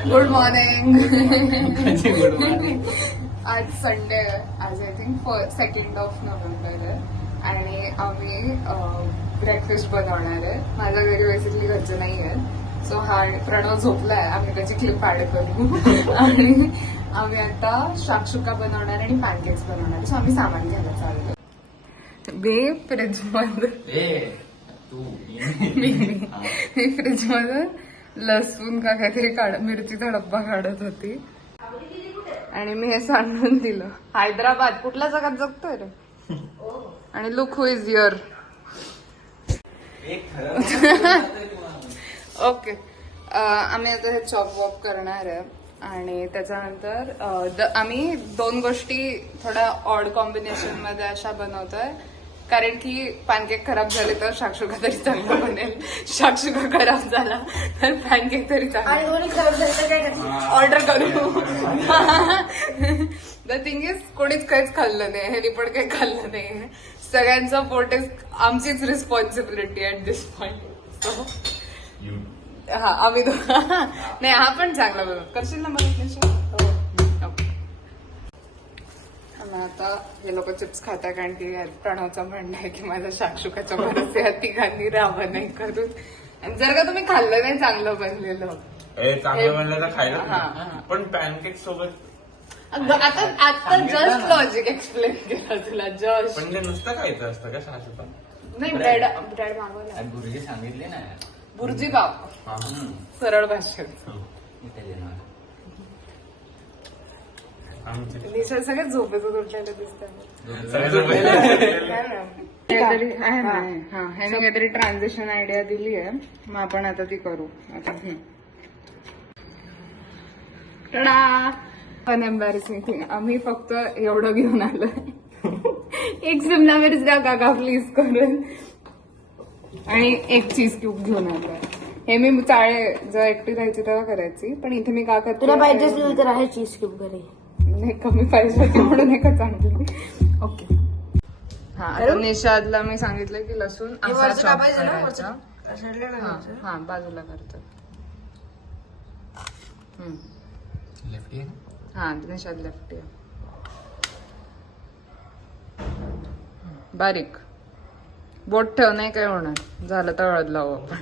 Good morning. Good morning. आज Sunday आहे. आज आय थिंक 2 नोव्हेंबर आहे आणि आम्ही ब्रेकफास्ट बनवणार आहे. माझ्या घरी बेसिकली घरचं नाही आहे, सो हा प्रणव झोपलाय. आम्ही त्याची क्लिप ऍड करू आणि आम्ही आता शाक्षुका बनवणार आणि पॅनकेक्स बनवणार. सो आम्ही सामान घ्यायला चाललो. मी फ्रीज मध्ये मी फ्रीज मध्ये लसूण का काहीतरी मिरचीचा डब्बा काढत होती आणि मी हे सांडून दिलं. हैदराबाद कुठल्या जगात जगतोय रे. आणि look who is your. Okay, आम्ही आता हे चॉप वॉप करणार आहे आणि त्याच्यानंतर आम्ही 2 गोष्टी थोड्या ऑड कॉम्बिनेशन मध्ये अशा बनवतोय, कारण की पॅनकेक खराब झाले तर शाक्षुका तरी चांगला बनेल, शाक्षुका खराब झाला तर पॅनकेक तरी चांगला ऑर्डर करू. द थिंग इज कोणीच काहीच खाल्लं नाही, ह्यानी पण काही खाल्लं नाही. सगळ्यांचं पोट इज आमचीच रिस्पॉन्सिबिलिटी ऍट दिस पॉइंट. हा आम्ही नाही, हा पण चांगला बनव करशील ना मला. आता हे लोक चिप्स खातात कारण की प्रणवचं म्हणणं आहे की माझ्या शाक्षुकाच्या मनसे या तिघांनी रावं नाही करून. आणि जर का तुम्ही खाल्लं नाही चांगलं बनलेलं, चांगलं बनलं तर खायला, पण पॅनकेक सोबत आता जस्ट लॉजिक एक्सप्लेन केलं तुला. जस्ट पण ते नुसतं खायचं असतं का शाक्षुका? नाही, ब्रेड मागवला. गुरुजी सांगितले ना, बुर्जी पाव सरळ भाषेत. निशा सगळ्यात झोपेतून उठलेलं दिसतं. ह्याने काहीतरी ट्रान्झॅक्शन आयडिया दिली आहे, मग आपण आता ती करू. आता पण एम्बॅरेसिंग थिंग, आम्ही फक्त एवढं घेऊन आलोय. एक शिमला मिरच द्या काका प्लीज करून, आणि एक चीज क्यूब घेऊन आलोय. हे मी चाळे जेव्हा एकटी राहायची तेव्हा करायची, पण इथे मी का करते, तुला पाहिजे असेल तर आहे चीज क्यूब घरी. नाही, कमी पाहिजे होती म्हणून एका चांगली. ओके, हा आता निषादला मी सांगितलं की लसूण असा chop करायचा. हा बाजूला करतो. लेफ्टी हा निषाद लेफ्टी. बारीक बोट ठेव, नाही काय होणार. झालं तर हळद लावू आपण.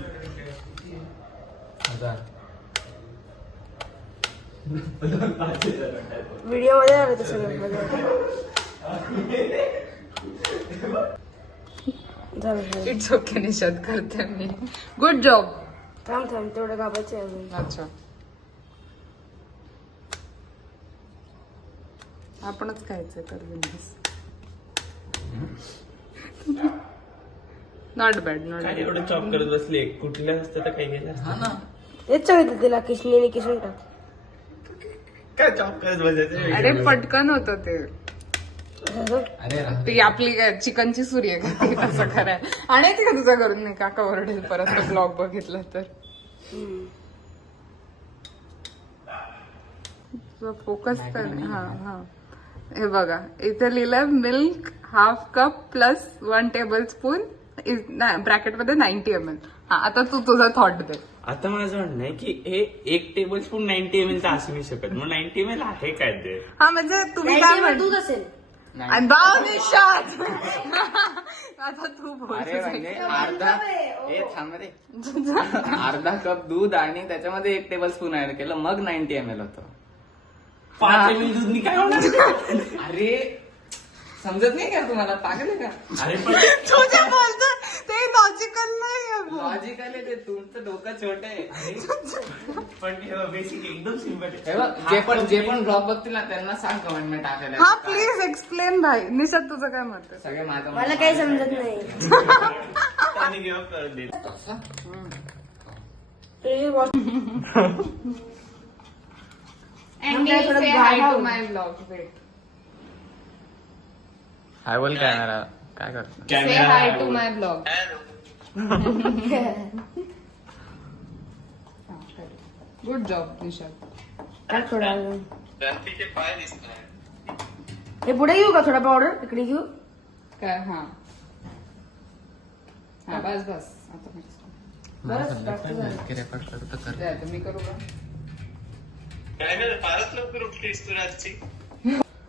व्हिडिओ मध्ये आलं तसं झालं. इट्स ओके निषाद, करते मी. Good job. थांब तेवढं गाबायचं आहे अजून. अच्छा, आपणच खायचंय तर बिंदास. नॉट बॅड, नॉट काय बॅड. एवढं चॉप करत बसले, कुठल्या असतं तर काही गेलं. हा ना, हेच सांगितलं तिला किसणीने किसून टाक. काय चॉप करत बसायचं. अरे पटकन होतं ते. अरे ती आपली काय चिकनची सुरी आहे का ती तसं कराय. आणि ती का तुझा करून नाही, काका ओरडेल परत ब्लॉग बघितलं तर. फोकस तर हा हा. हे बघा इथे लिहिलंय मिल्क ½ कप प्लस 1 टेबलस्पून ब्रॅकेटमध्ये 90 ml. हा आता तू तुझा थॉट दे. आता माझं म्हणणं आहे की हे 1 टेबलस्पून 90 ml तर असू नाही शकत, मग 90 ml आहे काय ते. हा म्हणजे तुम्ही काय म्हणतो. दूध असेल. आता तू बोल. अरे म्हणजे अर्धा कप दूध आणि त्याच्यामध्ये 1 टेबलस्पून ऍड केलं, मग 90 ml होतं. 5 ml दूध काय होणार. अरे समजत नाही का तुम्हाला, पागल आहे का? अरे पण तुझ्या बोलतो ते लॉजिकल नाही. लॉजिकल आहे ते, तुमचं डोकं छोट आहे. पण बेसिक एकदम सिम्पल हे बघ, जे पण ब्लॉग बघतील ना त्यांना सांग कमेंट मध्ये टाकायला. हा प्लीज एक्सप्लेन भाई. निशाद तुझं काय मत आहे. सगळे माझं मला काही समजत नाही. हाय बोल काय काय करतो. Say hi to my vlog. Good job Nishad. काय थोडा हे पुढे घेऊ का, थोडा पावडर इकडे घेऊ काय. हा हा बस बस आता रेकॉर्ड करतो कर. मी करू का. काय झालं फारच लवकर उठलीस तू रातची.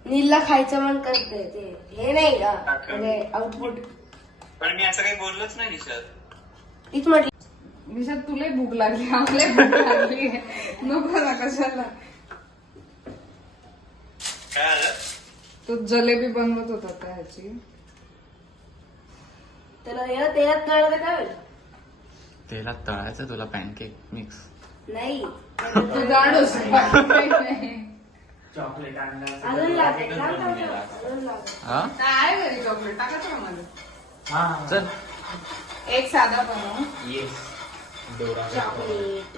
नीलला खायचं मन करते ते हे नाही का म्हणजे आउटपुट पण मी असं काही बोललोच नाही निशात. तीच म्हटली निशात तुला भूक लागली आम्हाला भूक लागली नको ना कशाला. काय आलं. तो जलेबी बनवत होता त्या ह्याची. त्याला याला तेलात तळलं तर काय होईल तेलात तळायचं तुला पॅनकेक मिक्स. नाही तू जाड होशील, बाकी काही नाही. चॉकलेट आणलं अजून लागेल अजून लागेल हा काय घरी चॉकलेट टाकायचं का मला. हा चल एक साधा बनव. येस डोरा चॉकलेट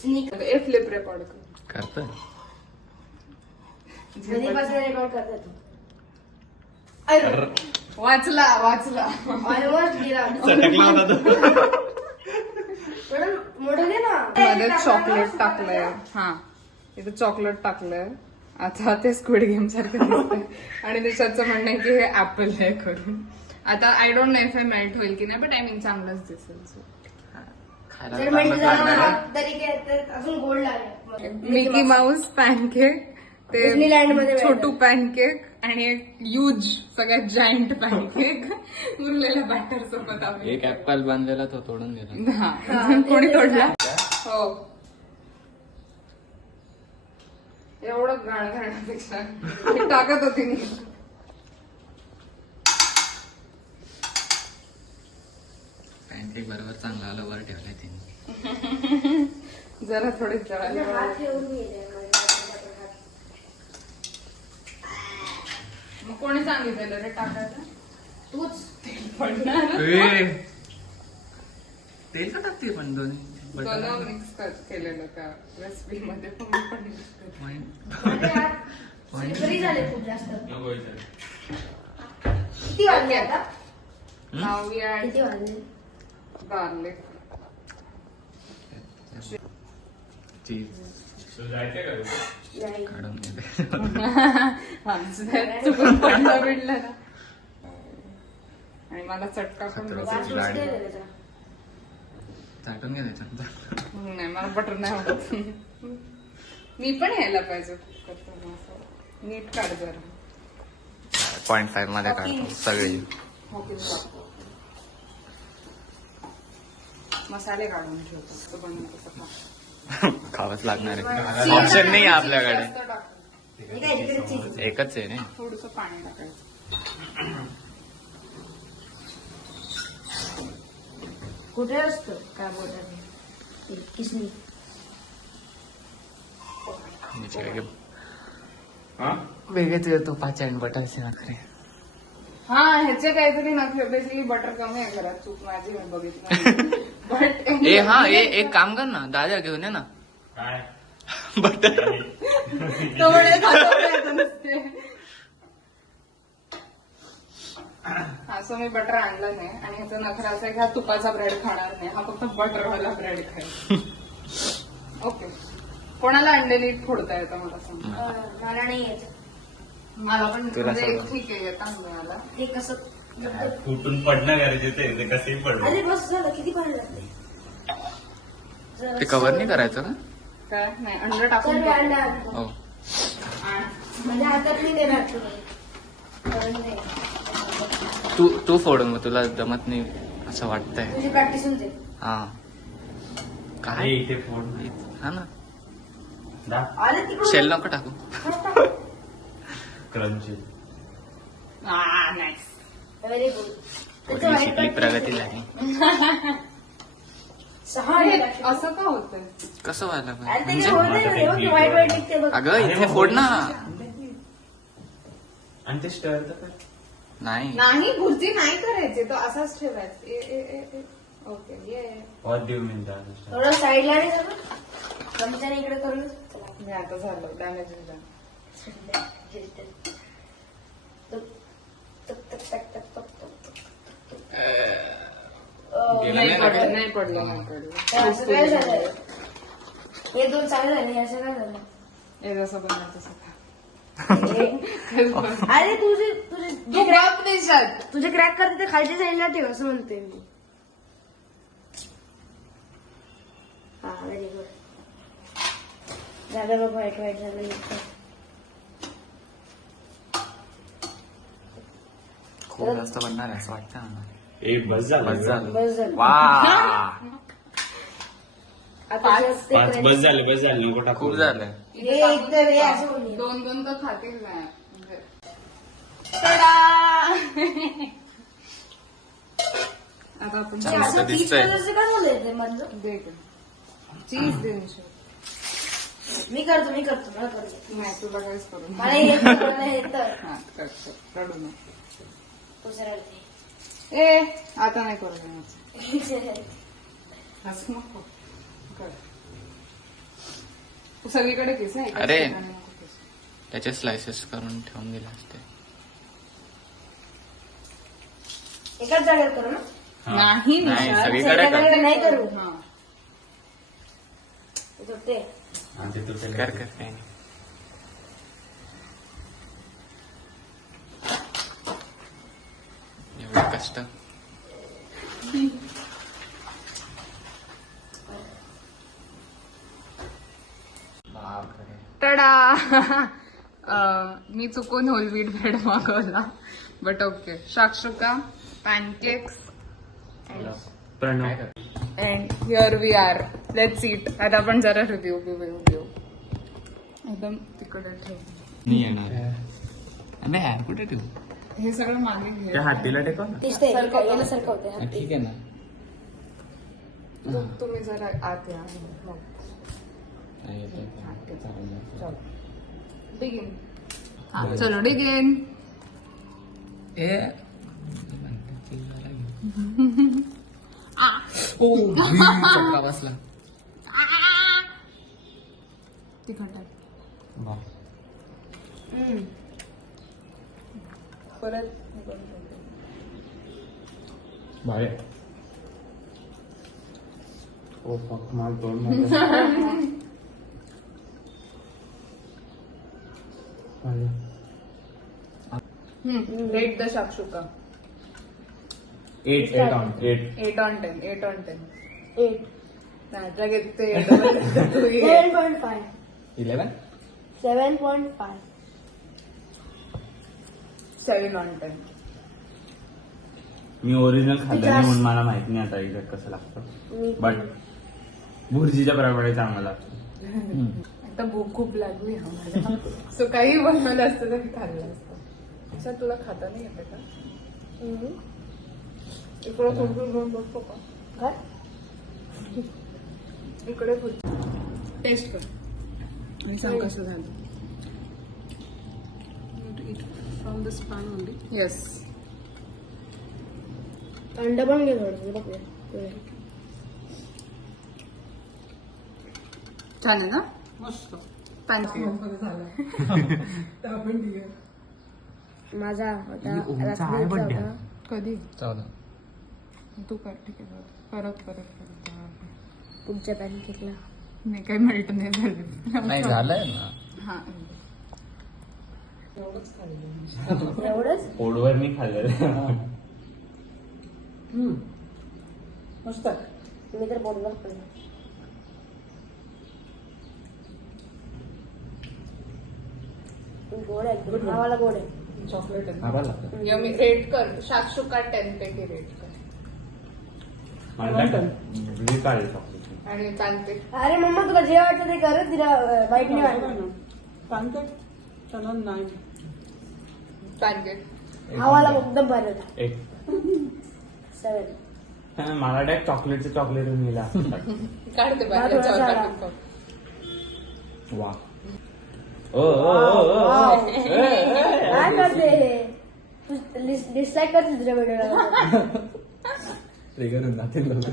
स्निक ए फ्लिप रेकॉर्ड कर. करतोय. कधीपासून रेकॉर्ड करते तू अरे वाचला ऑलमोस्ट गेला चटकला होता तो. मॅडम मोठं घे ना मध्ये चॉकलेट टाकलंय. हा इथे चॉकलेट टाकलंय. आता ते स्क्विड गेम सारखं दिसतंय आणि त्याच्याचं म्हणणं आहे की हे ऍपल आहे करून. आता आय डोंट नो इफ हे मेल्ट होईल की नाही बट आय मीन चांगलंच दिसेल. खायला जर म्हणजे चांगलंच लागणार आहे. तरी काय तर अजून गोड लागेल मिकी माऊस पॅनकेक ते डिस्नीलँडमध्ये छोटू पॅनकेक आणि एक ह्यूज सगळ्यात जायंट पॅनकेक उरलेल्या बॅटर सोबत आम्ही. एक ऍपल बांधलेला तो तोडून गेला. हा कोणी तोडला. हो एवढं घाण घालण्यापेक्षा मी टाकत होती मी. पॅनकेक बरोबर चांगला आलं वर ठेवलाय तिने. जरा थोडी जळाली. हात ठेवून गेले मग कोणी सांगितलेलं रे टाकायचं. तूच पडणार तेल का टाकते पण दोन्ही दोन मिक्स केलेलं का रेसिपी मध्ये पण मी पण mix करते. स्लिपरी झाले खूप जास्त नको इथं. किती वाजले आता Now we add किती वाजले garlic. चीज तू जायचं का तुझं? नाही काढून घेते. आमचं चुकून पडलं बिडलं ना. आणि मला चटका पण खतरा. बसला. वास गाडी. उचलेला त्याचा. चाटून घे त्याच्यात. नाही मला बटर नाही आवडत. मी पण यायला पाहिजे करताना असं. नीट काढ जरा. 0.5 मध्ये काढतो सगळी. मसाले काढून ठेवतो तो बनवतो तसं. खावंच लागणार आहे. ऑप्शन नाही आहे आपल्याकडे. जास्त टाकतो. हे काय तिकडे चीज एकच आहे ना. थोडंसं पाणी टाकायचं. कुठे असतो काय बोलतात किसनी वेगळेच येतो पाच अँड बटरचे नखरे. हा ह्याचे काहीतरी नखरे बेसिकली बटर कमी आहे घरात. चूक माझी मी बघितलं बट ए हा एक काम कर ना दादा घेऊन ये ना काय बटर. नसते. हा सो मी बटर आणलं नाही आणि ह्याचा नखरा असा आहे की हा तुपाचा ब्रेड खाणार नाही. हा फक्त बटरवाला ब्रेड खाईल. ओके कोणाला अंडे नीट फोडता येतं मला सांग. मला नाही यायचं मला पण तुला म्हणजे सांगू. ठीक आहे येतात मला. ते कसं फुटून पडणं गरजेचं आहे. ते कसंही पडलं. अरे बस झालं किती पडलं ते कव्हर नाही करायचं का. काय नाही अंडे टाकून अंडा बघ. हो आणि म्हणजे हातात नाही देणार तुम्ही करून दे. तू फोडून मग तुला जमत नाही असं वाटतंय. तुझी प्रॅक्टिस होते हा अरे काय इथे फोन हा ना. अरे तिकडून शेल नको टाकू. क्रंची. नाईस. व्हेरी गुड थोडी शिकली प्रगती झाली. 6 अंडे हे टाकले. असं का होतंय. कसं व्हायला अरे पाहिजे ते म्हणजे होत नाही बघ वाईट वाईट निघते बघ. अगं इथे फोड ना. आणि ते स्टर तर कर. नाही नाही भुर्जी नाही करायची तो असाच ठेवायचं. ओके ये What do you mean that? थोडं साईडला नाही जातं चमच्याने इकडे करून चला. मी आता झालं डॅमेज झालं. गेलं नाही नाही पडलं ना. नाही पडलं नाही पडलं. तर असं काय झालं हे दोन चांगले झाले असं काय झालं हे जसं बनवलं तसं खा. अरे तुझे तुझे तू गप देशात. तुझे क्रॅक करते ते खालच्या साईडला ठेव असं म्हणते मी. हा व्हेरी गुड झालं बघ, वाईट वाईट झालं इतकं. खूप जास्त बनणार आहे असं वाटतं मला. बस झालं बस झालं. बस झालं. वा आता just ते पाच credit- बस झालं नको टाकू. खूप झालं. हे एकदम हे असं बोलली. दोन तर खातील नाही म्हणजे. आता आपण हे असं दिसतंय. तीस कलरचं काय झालंय ते मधलं? दे चीज दे निशा. मी करतो मला करतो. नाही तुला काहीच करू मला येतं मला येतं. हा करतो रडू नका. दुसऱ्या वेळी. ए आता नाही करू देणार. असं नको कर. तू सगळीकडे केस आहे एकाच अरे. ठिकाणी नको केस. त्याचे स्लायसेस करून ठेवून दिले असते. एकाच जागेवर करू ना? नाही नाही, निशा. सगळीकडे कर. सगळीकडे नाही करू. हा. ते आणि ते तुटेल. कर कर काही नाही. एवढं कष्ट. बापरे. टडा मी चुकून होल व्हीट ब्रेड मागवला but okay. Shakshuka pancakes Pranav काय कर? And here we are. Let's eat. आता आपण जरा रिव्ह्यू घेऊ. एकदम तिकडे ठेव. नाही येणार. अबे यार कुठे ठेवू? हे सगळं मागे घे. त्या हातीला टेकव ना. दिसते येण्यासारखं होते. हा, ठीक आहे ना. तुम्ही जरा आत या. हो. हा, येतोय. चालेल. चलो डिगेन. चलो डिगेन. चटका बसला. तिखट आहे. परत बाहेर. ओ फक माल दोन rate the शाक्षुका. 8 on 8. 8 on 10. 8 on 10. 8. नाही लगेच ते 7.5. 11. 7.5. 7 on 10. मी ओरिजिनल खाल्लं नाही म्हणून मला माहित नाही आता एक्झॅक्ट कसं लागतं. मी बट भुर्जीच्या प्रमाणे चांगलं लागतं. आता भूक खूप लागली आम्हाला. सो काही बनवलं असतं तर खाल्लं असतं. अच्छा तुला खाता नाही येते का? इकडे थोडं घेऊन बसतो का? काय? इकडे टेस्ट कर आणि सांग कसं झालं. From the span only. Yes. अंडा पण घे थोडं बघूया. छान आहे ना? मस्त. माझा होता ओमचा आहे birthday. होता. कधी 14. तू कर. ठीक आहे परत पुढच्या पॅनकेकला नाही काही मिळत नाही झालं. नाही झालंय ना. हा एवढंच. पोटवर मी खाल्लेलं. मस्त. मी तर बोलणार पण गोड आहे. खावाला गोड आहे. चॉकलेट आहे. आभार लागतं. यमी. रेट कर. शाक्षुका 10 पैकी रेट कर. मला मी काढलं चॉकलेट. आणि चालते. अरे मम्मा तुला जे वाटतं ते कर. तिला वाईट नाही वाटत. पॅनकेक. खावाला एकदम भारी होता. 1. 7. मला डायरेक्ट चॉकलेट नेला. काढते हा, बाहेर. थोडासा चॉकलेट. वा. ओ काय करते हे? तू डिसलाईक करते तुझ्या व्हिडिओला. ट्रिगर होऊन जातील लोक.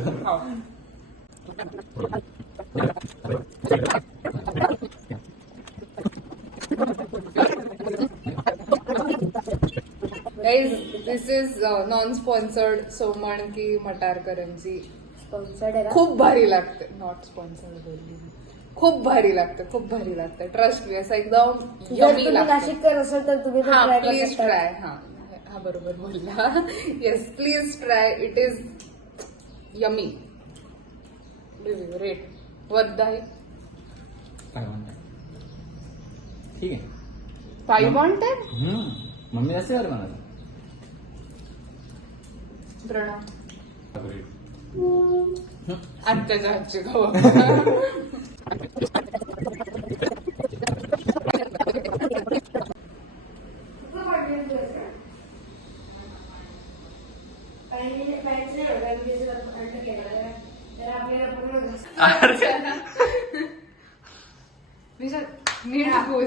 Guys, this is non-sponsored Soman की मटार करंजी. स्पॉन्सर्ड आहे का? खूप भारी लागते. नॉट स्पॉन्सर्ड बोलली. खूप भारी लागते. Trust me. असं एकदम जर यमी तुम्ही लागते. नाशिककर असेल तर तुम्ही हा ट्राय करू प्लीज शकता. ट्राय. हा बरोबर बोलला. Yes please try. It is yummy. Review rate. Worth आहे. 5 on 10. ठीक आहे. ताई म्हणते मम्मी असते बरं मला प्रणव आत्याच्या हातची खाऊ. नीट बोल.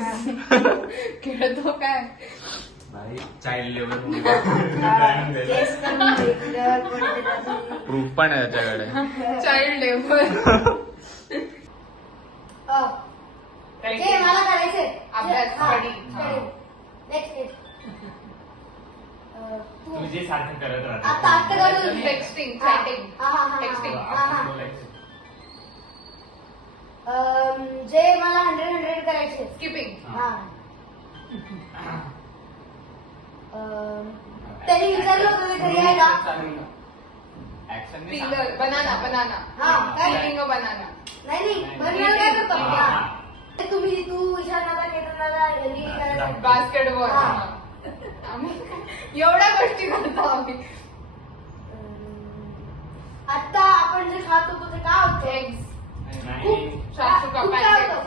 खेळतो काय भाई चाइल्ड लेवल प्रूफ पण आहे त्याच्याकडे. Child labour. मला करायचंय अभ्यास, study. नेक्स्ट तुझे सारखं करत आता आता करू टेक्स्टिंग चॅटिंग टेक्स्टिंग. जे मला 100 करायचे स्किपिंग. त्यांनी विचारलं होतं ते घरी आहे का? Finger banana banana. हा, काय? Finger banana. नाही बनवायला काय करतो तुम्ही तू विचारणारा केतनाला करायचं. बास्केटबॉल. हा. आम्ही एवढ्या गोष्टी करतो आम्ही. आता आपण जे खात होतो ते काय होतं? एग्स. खूप शाक्षुका खूप काय pancake. होतं?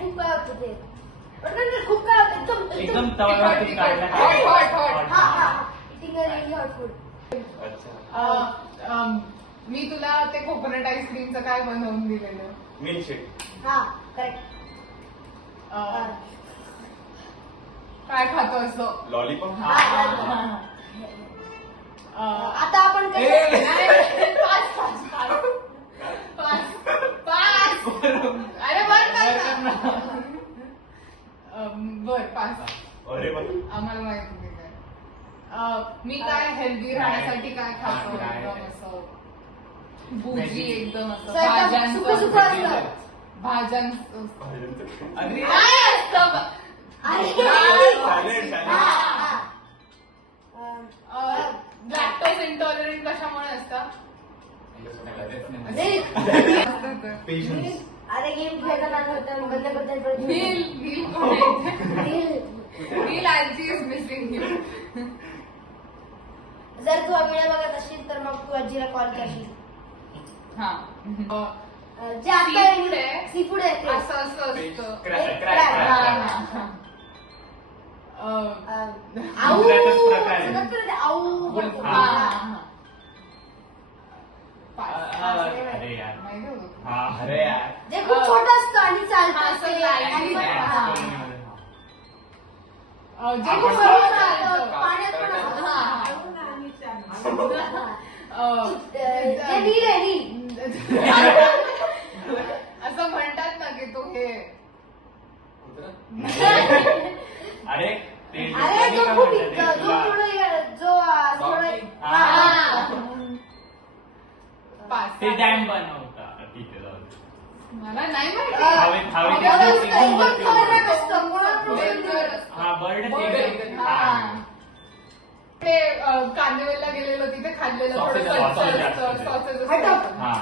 खूप काय होतं ते? पण खूप काय होतं? एकदम तिखट, तव्यावरती तिखट. काढला हॉट. हा eating a really hot food. मी तुला ते कोकोनट आईस्क्रीमचं काय बनवून दिलेलं. मिल्कशेक. हा करेक्ट. काय खातो असतो. लॉलीपॉप. आता आपण अरे बर पास. अरे वा. आम्हाला माहिती नाही काय. मी काय हेल्दी राहण्यासाठी काय खातो एकदम असं भुजी एकदम असं सुकं सुकं असतं. भाज्यांचं अरे काय असतं. लॅक्टोज इंटॉलरंट कशामुळे असतं. पेशन्स. अरे गेम खेळताना होतं बंद करता नील कोण आहे? नील आजी इज मिसिंग यू. जर तू हा व्हिडिओ बघत असशील तर मग तू आजीला कॉल करशील. हा. जे आता Seafood आहे. सी फूड आहे ते. असं असतं. आऊ गुजरातच प्रकार आहे. सतत करते, आऊ करतो. अरे यार. माहिती होतं. हा अरे यार. जे खूप छोटं असतं आणि हा, चालतं असं ते light आणि आहे. हा. जे खूप खूप सरळ सरळ चालतं, चालतं. पाण्यात पण असतं. हा. ते नील आहे नील. असं म्हणतात ना की तो हे अरे ते अरे ते जो काय खूप म्हणतात ते जो तुला- थोडं जो थोडं हा. पास. ते डॅम बनवता तिथे जाऊन. मला नाही माहिती. हवेत एकदम वरती खतरनाक असतं. कोणाला Danger. हा बर्ड हा. ते कांदिवलीला गेलेलो तिथे खाल्लेलं Sausage थोडं sausage सॉसेस हटव. हा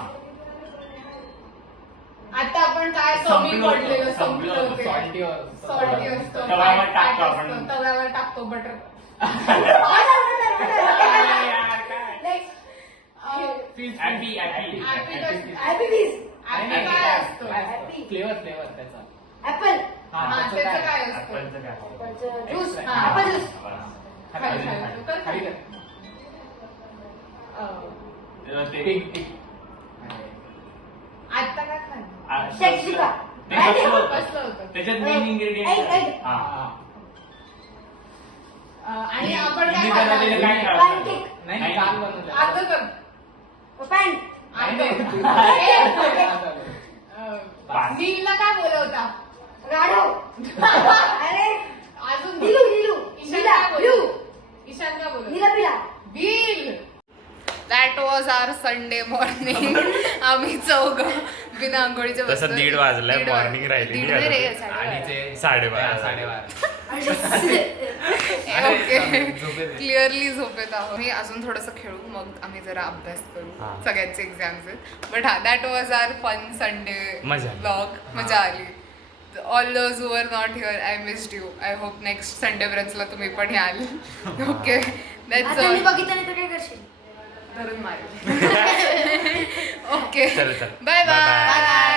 आता आपण काय कमी पडलेलं संपलं ते. सॉल्टी सॉल्टी असतं. तव्यावर fat टाकतो असतं. आपण. तव्यावर टाकतो बटर. हॅपी हॅपी हॅपी बीज. आणि काय असतं. फ्लेवर त्याचा. ऍपल. हा, त्याचं काय असतं. ऍपलचं काय? ज्यूस. हा. Apple juice. खायचं. तर खाली कर. ते आता काय खाल्लं. शेक्सिका. ते कसलं होतं? कसलं होतं. त्याच्यात मेन egg. इन्ग्रेडियंट आणि आपण काय हिंदी खाल्लं. बनवलेलं काय Pancake. करायचं? नाही काल बनवलं. अर्ध कर. पॅन्ट. नीलला काय बोलवता. गाढव. अरे अजून नीलू. ईशान नीला. काय ब्लू. बोलवतो. ईशान काय बोलवतो. नीला पिला. बिल. That was our Sunday morning. आम्ही चौघ बिना आंघोळीचे तसं बसलो. 1:30 वाजलाय, दीड morning राहिली. दीड नाही रे, आणि ते 12:30. 12:30. ओके. क्लिअरली झोपेत आहोत. मी अजून थोडंसं खेळू मग आम्ही जरा अभ्यास करू. हा. सगळ्यांचे एक्झाम्स आहेत. बट हा that was our fun Sunday मजा आली. ब्लॉग. मजा आली. All those who are not here I missed you. I hope next Sunday ब्रंचला तुम्ही पण याल. ओके दॅट्स आता मी ऑल. बघितलं नाही तर काय करशील? धरून मारेल. ओके चला चला बाय बाय.